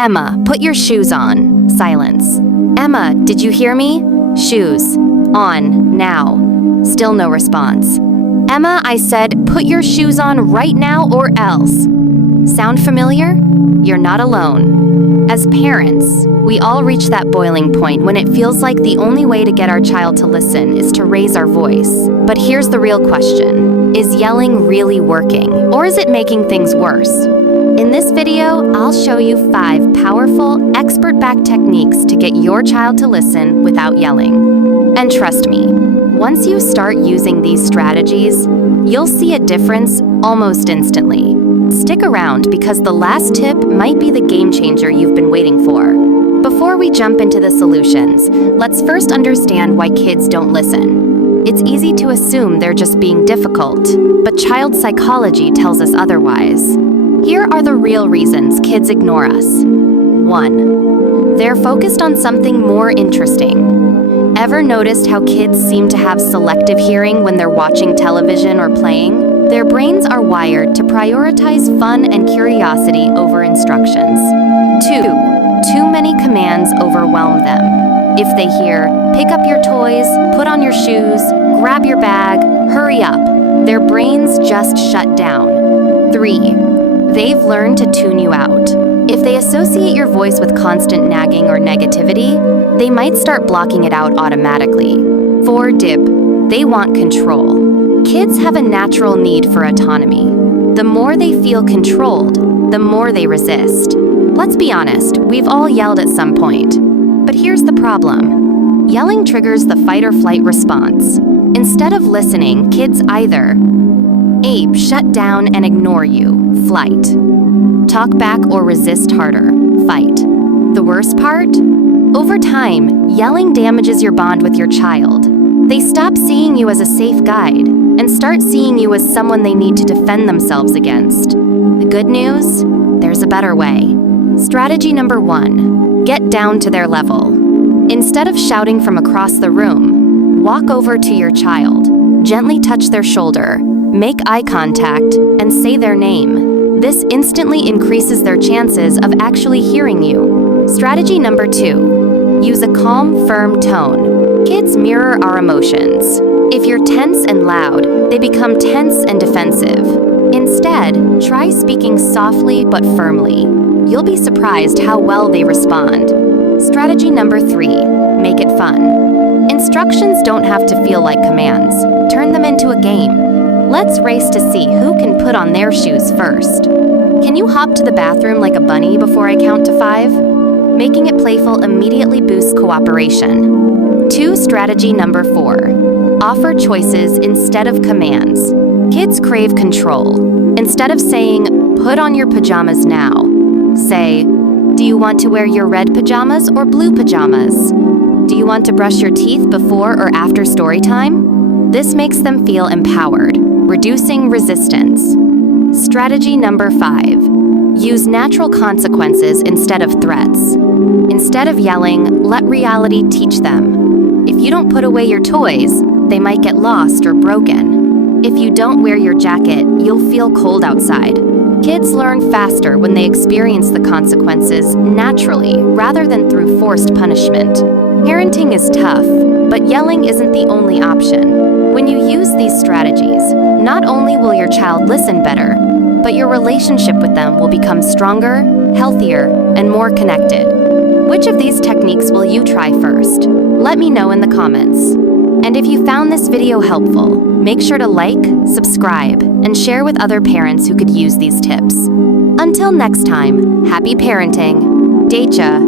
Emma, put your shoes on. Silence. Emma, did you hear me? Shoes. On. Now. Still no response. Emma, I said, put your shoes on right now or else. Sound familiar? You're not alone. As parents, we all reach that boiling point when it feels like the only way to get our child to listen is to raise our voice. But here's the real question. Is yelling really working, or is it making things worse? In this video, I'll show you 5 powerful, expert-backed techniques to get your child to listen without yelling. And trust me, once you start using these strategies, you'll see a difference almost instantly. Stick around because the last tip might be the game changer you've been waiting for. Before we jump into the solutions, let's first understand why kids don't listen. It's easy to assume they're just being difficult, but child psychology tells us otherwise. Here are the real reasons kids ignore us. 1. They're focused on something more interesting. Ever noticed how kids seem to have selective hearing when they're watching television or playing? Their brains are wired to prioritize fun and curiosity over instructions. 2. Too many commands overwhelm them. If they hear, pick up your toys, put on your shoes, grab your bag, hurry up, their brains just shut down. 3. They've learned to tune you out. If they associate your voice with constant nagging or negativity, they might start blocking it out automatically. 4. They want control. Kids have a natural need for autonomy. The more they feel controlled, the more they resist. Let's be honest, we've all yelled at some point. But here's the problem. Yelling triggers the fight or flight response. Instead of listening, kids either A. Shut down and ignore you. Flight. Talk back or resist harder. Fight. The worst part? Over time, yelling damages your bond with your child. They stop seeing you as a safe guide and start seeing you as someone they need to defend themselves against. The good news? There's a better way. Strategy number 1. Get down to their level. Instead of shouting from across the room, walk over to your child, gently touch their shoulder, make eye contact, and say their name. This instantly increases their chances of actually hearing you. Strategy number 2. Use a calm, firm tone. Kids mirror our emotions. If you're tense and loud, they become tense and defensive. Instead, try speaking softly but firmly. You'll be surprised how well they respond. Strategy number 3. Make it fun. Instructions don't have to feel like commands. Turn them into a game. Let's race to see who can put on their shoes first. Can you hop to the bathroom like a bunny before I count to 5? Making it playful immediately boosts cooperation. Strategy number 4. Offer choices instead of commands. Kids crave control. Instead of saying, put on your pajamas now, say, do you want to wear your red pajamas or blue pajamas? Do you want to brush your teeth before or after story time? This makes them feel empowered, reducing resistance. Strategy number 5. Use natural consequences instead of threats. Instead of yelling, let reality teach them. If you don't put away your toys, they might get lost or broken. If you don't wear your jacket, you'll feel cold outside. Kids learn faster when they experience the consequences naturally rather than through forced punishment. Parenting is tough, but yelling isn't the only option. When you use these strategies, not only will your child listen better, but your relationship with them will become stronger, healthier, and more connected. Which of these techniques will you try first? Let me know in the comments. And if you found this video helpful, make sure to like, subscribe, and share with other parents who could use these tips. Until next time, happy parenting. Deja.